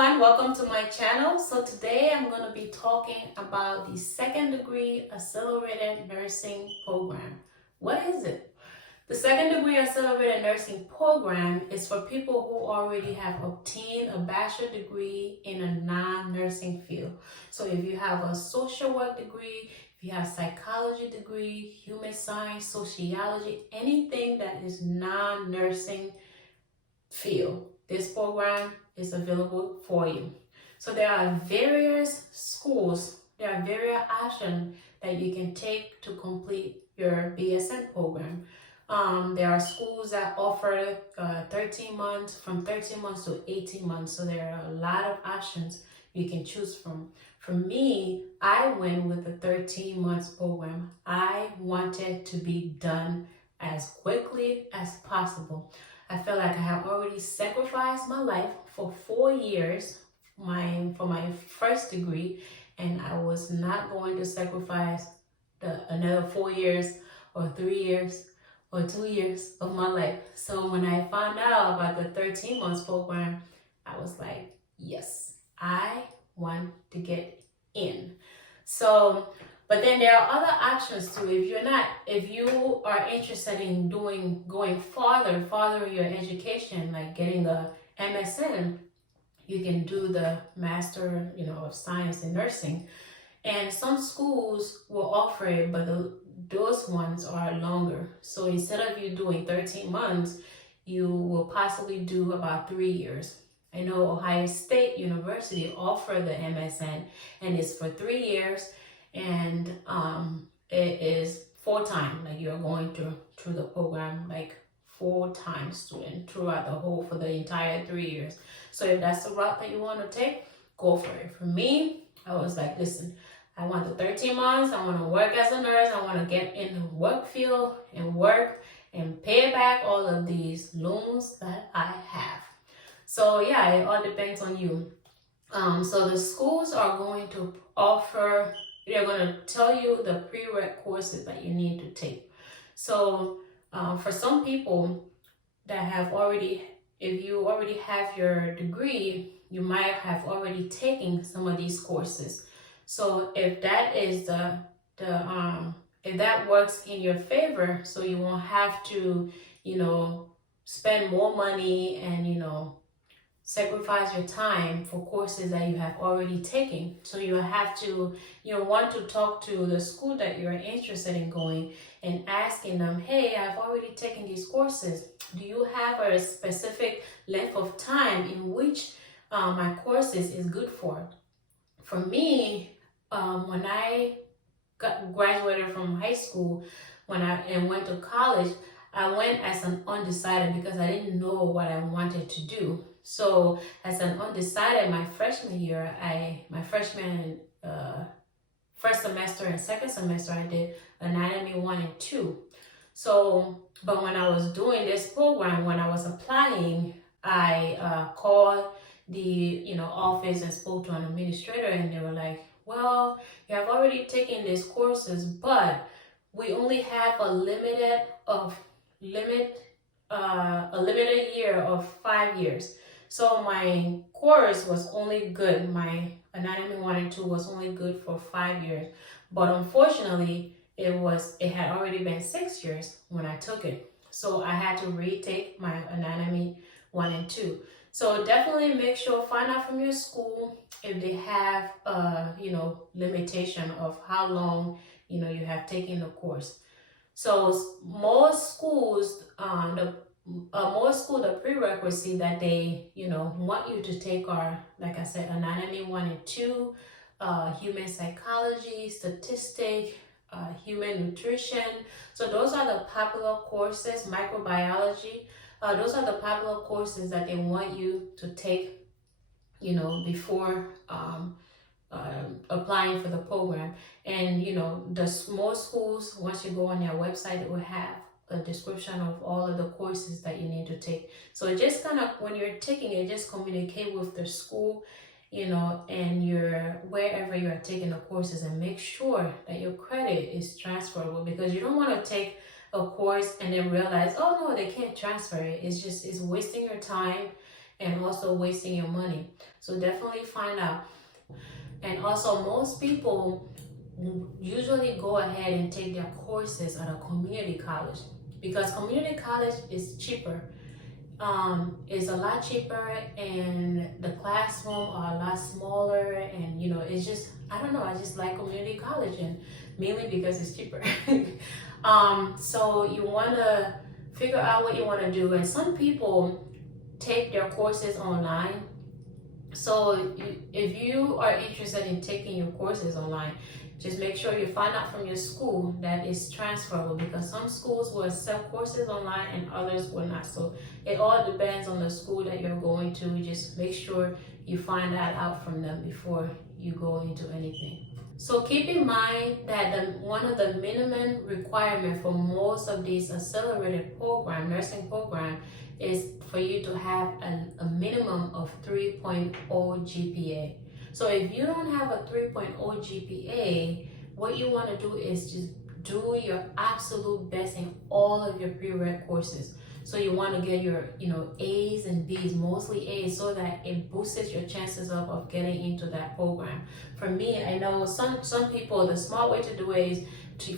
everyone, welcome to my channel. So today I'm going to be talking about the second degree accelerated nursing program. What is it? The second degree accelerated nursing program is for people who already have obtained a bachelor degree in a non-nursing field. So if you have a social work degree, if you have psychology degree, human science, sociology, anything that is non-nursing field, this program is available for you. So there are various schools, there are various options that you can take to complete your BSN program. There are schools that offer 13 months, from 13 months to 18 months. So there are a lot of options you can choose from. For me, I went with the 13 months program. I wanted to be done as quickly as possible. I felt like I have already sacrificed my life for 4 years for my first degree, and I was not going to sacrifice another 4 years or 3 years or 2 years of my life. So when I found out about the 13 months program, I was like, yes, I want to get in. So but then there are other options too. If you are interested in going farther in your education, like getting a MSN, you can do the Master, of Science in Nursing. And some schools will offer it, but those ones are longer. So instead of you doing 13 months, you will possibly do about 3 years. I know Ohio State University offer the MSN, and it's for 3 years. And it is full-time, like you're going through the program like full-time student throughout for the entire 3 years. So if that's the route that you want to take, go for it. For me, I was like, listen, I want the 13 months, I want to work as a nurse, I want to get in the work field and work and pay back all of these loans that I have. So yeah, it all depends on you. So the schools are going to offer, they're going to tell you the prereq courses that you need to take. So for some people that have already, if you already have your degree, you might have already taken some of these courses. So if that is if that works in your favor, so you won't have to, spend more money and, sacrifice your time for courses that you have already taken. So you have to, want to talk to the school that you're interested in going and asking them, hey, I've already taken these courses. Do you have a specific length of time in which my courses is good for? For me, when I graduated from high school, and went to college, I went as an undecided because I didn't know what I wanted to do. So as an undecided, my freshman year, first semester and second semester, I did anatomy 1 and 2. So, but when I was doing this program, when I was applying, I called the office and spoke to an administrator, and they were like, well, you have already taken these courses, but we only have a limited year of 5 years. So my course was only good, my anatomy 1 and 2 was only good for 5 years. But unfortunately, it had already been 6 years when I took it. So I had to retake my anatomy 1 and 2. So definitely make sure, find out from your school if they have limitation of how long you have taken the course. So most schools, the prerequisite that they want you to take are, like I said, anatomy 1 and 2, human psychology, statistics, human nutrition. So those are the popular courses. Microbiology, those are the popular courses that they want you to take before applying for the program. And the small schools, once you go on their website, it will have a description of all of the courses that you need to take. So just kind of, when you're taking it, just communicate with the school, and wherever you're taking the courses, and make sure that your credit is transferable, because you don't want to take a course and then realize, oh no, they can't transfer it. It's wasting your time and also wasting your money. So definitely find out. And also, most people usually go ahead and take their courses at a community college because community college is cheaper. Is a lot cheaper, and the classroom are a lot smaller, and it's just, I don't know, I just like community college, and mainly because it's cheaper. So you want to figure out what you want to do, and some people take their courses online. So if you are interested in taking your courses online, just make sure you find out from your school that it's transferable, because some schools will sell courses online and others will not. So it all depends on the school that you're going to. Just make sure you find that out from them before you go into anything. So keep in mind that one of the minimum requirements for most of these accelerated nursing program, is for you to have a minimum of 3.0 GPA. So if you don't have a 3.0 GPA, what you want to do is just do your absolute best in all of your prereq courses. So you want to get your A's and B's, mostly A's, so that it boosts your chances of getting into that program. For me, I know some people, the smart way to do it is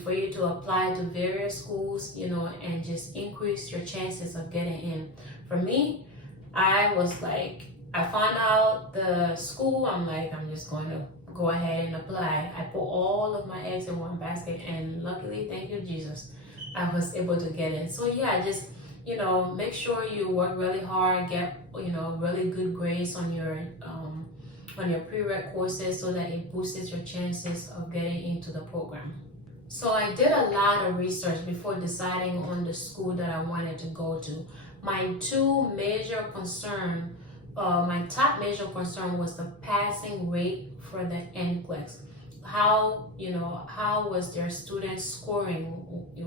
for you to apply to various schools, and just increase your chances of getting in. For me, I was like, I found out the school, I'm like, I'm just going to go ahead and apply. I put all of my eggs in one basket, and luckily, thank you Jesus, I was able to get in. So yeah, just make sure you work really hard, get really good grades on your prereq courses, so that it boosts your chances of getting into the program. So I did a lot of research before deciding on the school that I wanted to go to. My top major concern was the passing rate for the NCLEX. How was their students scoring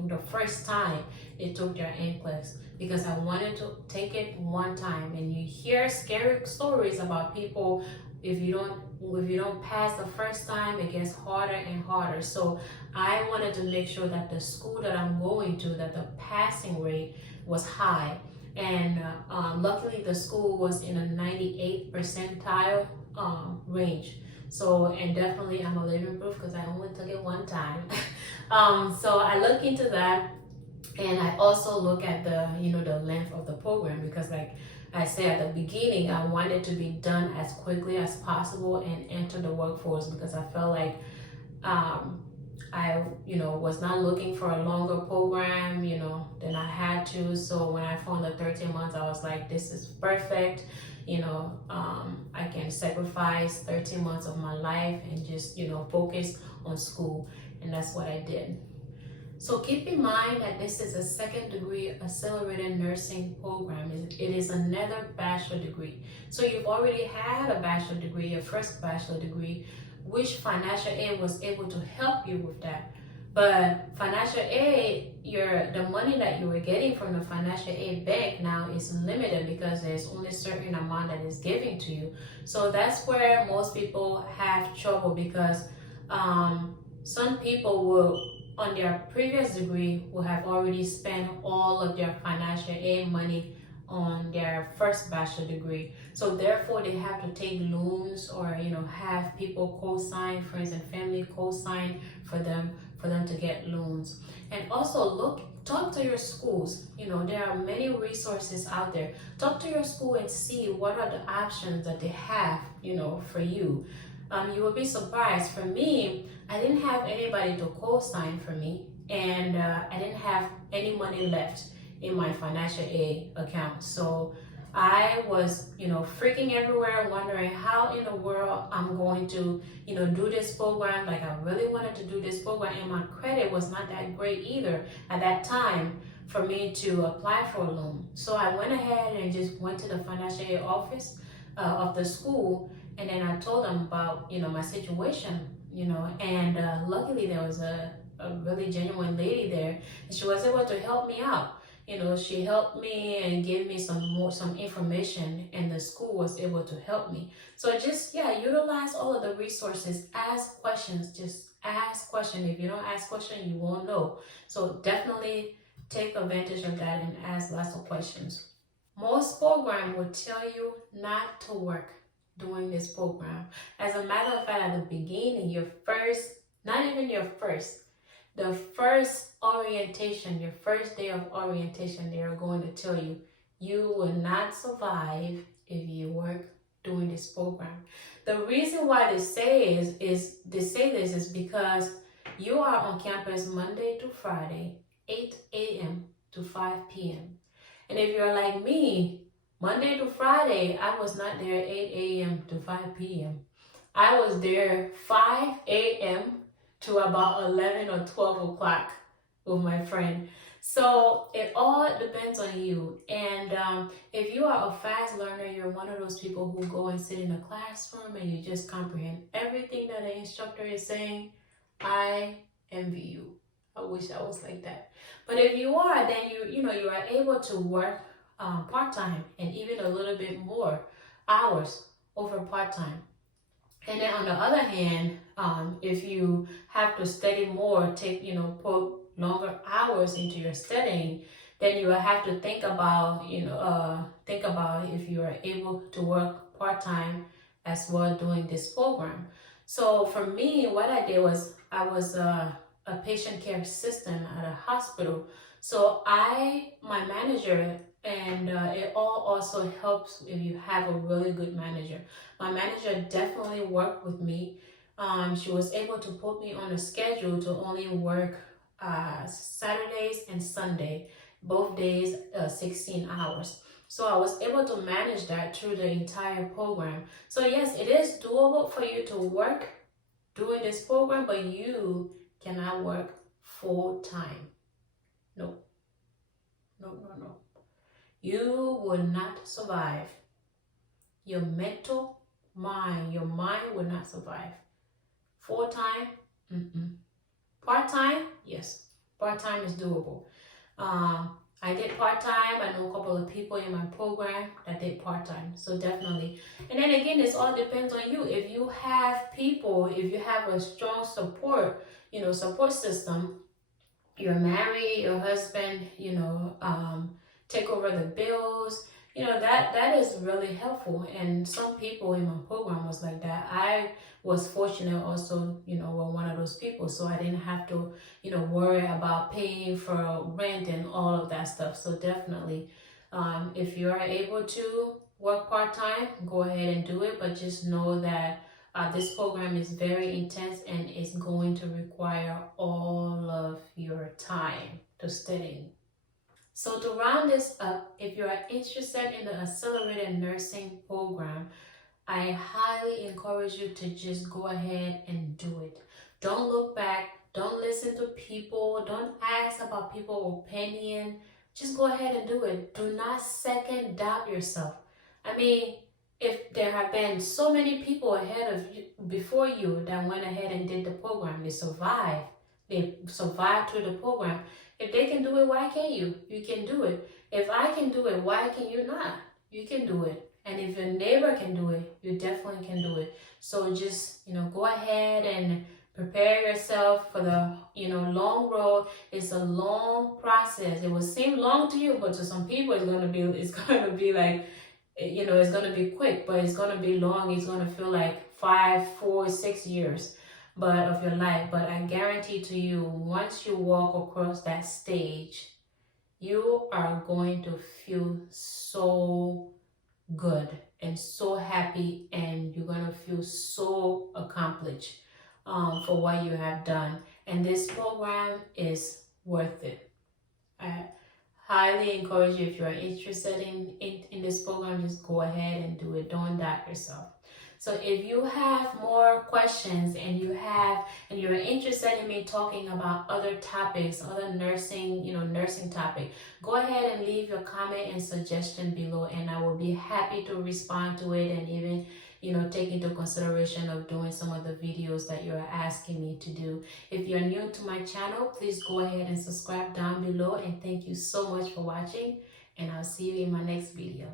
the first time they took their NCLEX? Because I wanted to take it one time, and you hear scary stories about people. If you don't pass the first time, it gets harder and harder. So I wanted to make sure that the school that I'm going to, that the passing rate was high. And luckily the school was in a 98 percentile range. So, and definitely I'm a living proof because I only took it one time. So I look into that, and I also look at the length of the program, because like I said at the beginning, I wanted to be done as quickly as possible and enter the workforce, because I felt like I was not looking for a longer program than I had to. So when I found the 13 months, I was like, this is perfect. I can sacrifice 13 months of my life and just focus on school, and that's what I did. So keep in mind that this is a second degree accelerated nursing program. It is another bachelor degree. So you've already had a bachelor degree, your first bachelor degree, which financial aid was able to help you with that. But financial aid, the money that you were getting from the financial aid bank now is limited, because there's only a certain amount that is given to you. So that's where most people have trouble, because some people will, on their previous degree, will have already spent all of their financial aid money on their first bachelor degree. So therefore they have to take loans, or have people co-sign, friends and family co-sign for them to get loans. And also talk to your schools. There are many resources out there. Talk to your school and see what are the options that they have for you. You will be surprised. For me, I didn't have anybody to co-sign for me, and I didn't have any money left in my financial aid account. So I was, freaking everywhere, wondering how in the world I'm going to, do this program. Like, I really wanted to do this program, and my credit was not that great either at that time for me to apply for a loan. So I went ahead and just went to the financial aid office of the school, and then I told them about, my situation, and luckily there was a really genuine lady there, and she was able to help me out. She helped me and gave me some information, and the school was able to help me. So just, utilize all of the resources. Ask questions. Just ask questions. If you don't ask questions, you won't know. So definitely take advantage of that and ask lots of questions. Most program will tell you not to work during this program. As a matter of fact, at the beginning, the first orientation, your first day of orientation, they are going to tell you, you will not survive if you work during this program. The reason why they say this is because you are on campus Monday to Friday, 8 a.m. to 5 p.m. And if you're like me, Monday to Friday, I was not there 8 a.m. to 5 p.m. I was there 5 a.m. to about 11 or 12 o'clock with my friend. So it all depends on you. And if you are a fast learner, you're one of those people who go and sit in a classroom and you just comprehend everything that the instructor is saying, I envy you. I wish I was like that. But if you are, then you are able to work part-time and even a little bit more hours over part-time. And then on the other hand, if you have to study more, put longer hours into your studying, then you will have to think about if you are able to work part-time as well during this program. So for me, what I did was I was a patient care assistant at a hospital. So my manager, and it all also helps if you have a really good manager. My manager definitely worked with me. She was able to put me on a schedule to only work Saturdays and Sunday, both days 16 hours. So I was able to manage that through the entire program. So yes, it is doable for you to work during this program, but you cannot work full time. No. You will not survive. Your mental mind, your mind will not survive. Full time, part-time, yes, part-time is doable. I did part-time. I know a couple of people in my program that did part-time, so definitely. And then again, this all depends on you. If you have people, if you have a strong support system, you're married, your husband, take over the bills, that is really helpful. And some people in my program was like that. I was fortunate also, were one of those people, so I didn't have to, worry about paying for rent and all of that stuff. So definitely, if you are able to work part-time, go ahead and do it, but just know that this program is very intense and it's going to require all of your time to study. So to round this up, if you are interested in the accelerated nursing program, I highly encourage you to just go ahead and do it. Don't look back. Don't listen to people. Don't ask about people's opinion. Just go ahead and do it. Do not second doubt yourself. I mean, if there have been so many people ahead of you, before you, that went ahead and did the program, they survived through the program. If they can do it, why can't you? You can do it. If I can do it, why can you not? You can do it. And if your neighbor can do it, you definitely can do it. So just, go ahead and prepare yourself for the, long road. It's a long process. It will seem long to you, but to some people, it's going to be like, it's going to be quick, but it's going to be long. It's going to feel like 5, 4, 6 years of your life. But I guarantee to you, once you walk across that stage, you are going to feel so good and so happy, and you're going to feel so accomplished for what you have done. And this program is worth it. I highly encourage you, if you're interested in this program, just go ahead and do it. Don't doubt yourself. So if you have more questions and you're interested in me talking about other topics, other nursing topic, go ahead and leave your comment and suggestion below, and I will be happy to respond to it, and even take into consideration of doing some of the videos that you're asking me to do. If you're new to my channel, please go ahead and subscribe down below, and thank you so much for watching, and I'll see you in my next video.